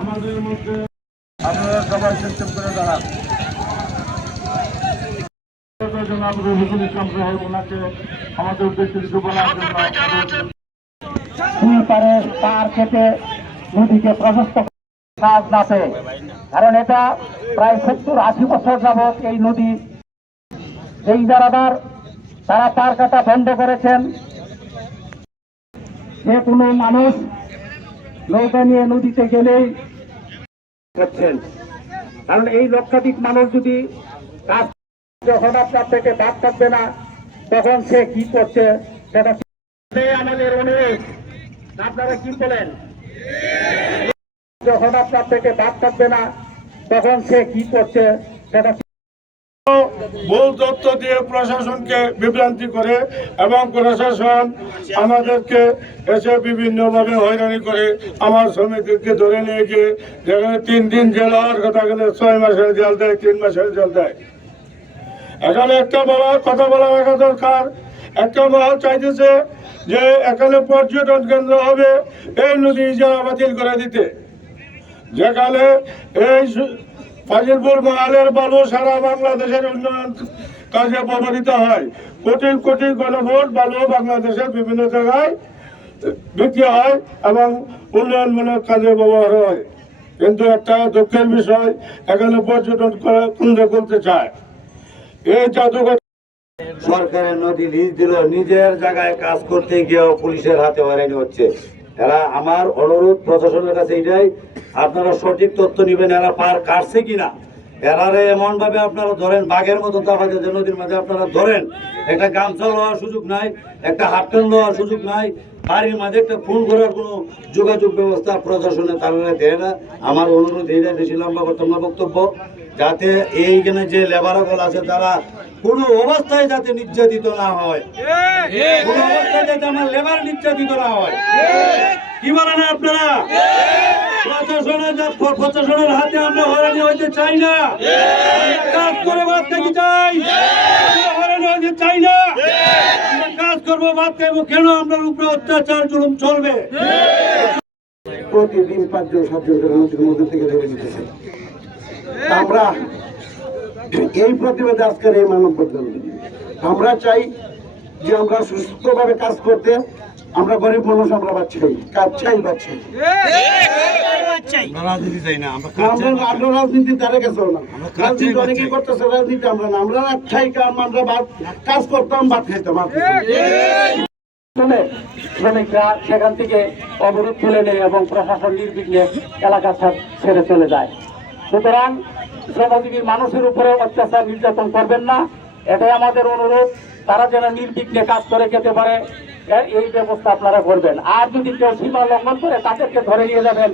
আমাদের মধ্যে আপনারা সবাই সিস্টেম করে দাঁড়ান। ওনাকে আমাদের উদ্দেশ্যে কিছু বলার জন্য পার কেটে নদীকে প্রশস্ত কাজ না পেয়ে, কারণ এটা প্রায় 70-80 বছর যাবৎ এই নদী এই ইজারাদার তারা পার কাটা বন্ধ করেছেন। যে কোনো মানুষ নৌকা নিয়ে নদীতে গেলেই করছেন, কারণ এই লক্ষাধিক মানুষ যদি কাজ যখন আপনার থেকে বাদ থাকবে না তখন সে কি করছে সেটা আমাদের অনুরোধ। আপনারা কি বলেন? যখন আপনার থেকে বাদ থাকবে না তখন সে কি করছে সেটা ভুল তথ্য দিয়ে প্রশাসনকে বিভ্রান্তি করে এবং প্রশাসন আমাদেরকে এসে বিভিন্নভাবে হয়রানি করে। আমার শ্রমিকদেরকে ধরে নিয়ে গিয়ে যেখানে 3 দিন জেল হওয়ার কথা, এখানে 6 মাসের জেল দেয়, 3 মাসের জেল দেয়। এখানে একটা কথা বলা রাখা দরকার। একটা মহল চাইতেছে যে এখানে পর্যটন কেন্দ্র হবে, এই নদী ইজারা বাতিল করে দিতে, যেখানে এই ফাজিলপুর মহালের বালু সারা বাংলাদেশের উন্নয়ন কাজে ব্যবহৃত হয়। কোটি কোটি ঘনফুট বালু বাংলাদেশের বিভিন্ন জায়গায় বিক্রি হয় এবং উন্নয়নমূলক কাজে ব্যবহার হয়। কিন্তু একটা দুঃখের বিষয়, এখানে পর্যটন কেন্দ্র করতে চায়। এই জাদুঘর সরকারের নদী লিজ দিল, নিজের জায়গায় কাজ করতে গিয়েও পুলিশের হাতে হয়রানি হচ্ছে। এরা আমার অনুরোধ প্রশাসনের কাছে এটাই, আপনারা সঠিক তথ্য নেবেন এরা পার কাটছে কিনা। এরারে এমন ভাবে আপনারা ধরেন, বাঘের মতো তাকাতে নদীর মাঝে আপনারা ধরেন, একটা গামছা লওয়ার সুযোগ নাই, একটা হাফটেন লওয়ার সুযোগ নাই, বাড়ির মাঝে একটা ফোন করার কোনো যোগাযোগ ব্যবস্থা প্রশাসনে তারা দেয় না। আমার অনুরোধ এইটাই, বেশি লম্বা করতাম না বক্তব্য, যাতে এইখানে যে লেবারগুলো আছে তারা কোনো অবস্থায় যাতে নির্যাতিত না হয়, কোনো অবস্থায় যাতে আমার লেবার নির্যাতিত না হয়। কি বলেন আপনারা? প্রশাসনের হাতে আমরা হয়রানি হইতে চাই না, কাজ করে বাদ থেকে চাই, হয়রানি হইতে চাই না, কাজ করবো বাদ খাইবো কেন? আমরা উপরে অত্যাচার জুলুম চলবে। প্রতিদিন 5-7 জন নদীর মধ্যে থেকে ধরে নিতেছে। আমরা এই প্রতিবাদে আজকের এই মানববন্ধন আমরা চাই যে আমরা সুস্থভাবে কাজ করতে, আমরা গরিব মানুষ, আমরা বাচ্চাই কাজ চাই, বাচ্চাই রাজনীতি চাই না। আমরা রাজনীতির দ্বারা গেছো না, রাজনীতি অনেকেই করতেছে, রাজনীতি আমরা না। আমরা একটাই কাম, আমরা কাজ করতাম, ভাত খাইতাম। শ্রমিকরা সেখান থেকে অবরোধ তুলে নেয় এবং প্রশাসন নির্বিঘ্নে এলাকা ছেড়ে চলে যায়। সুতরাং শ্রমজীবীর মানুষের উপরে অত্যাচার নির্যাতন করবেন না, এটাই আমাদের অনুরোধ। তারা যেন নির্বিঘ্নে কাজ করে খেতে পারে এই ব্যবস্থা আপনারা করবেন। আর যদি কেউ সীমা লঙ্ঘন করে তাদেরকে ধরে নিয়ে যাবেন।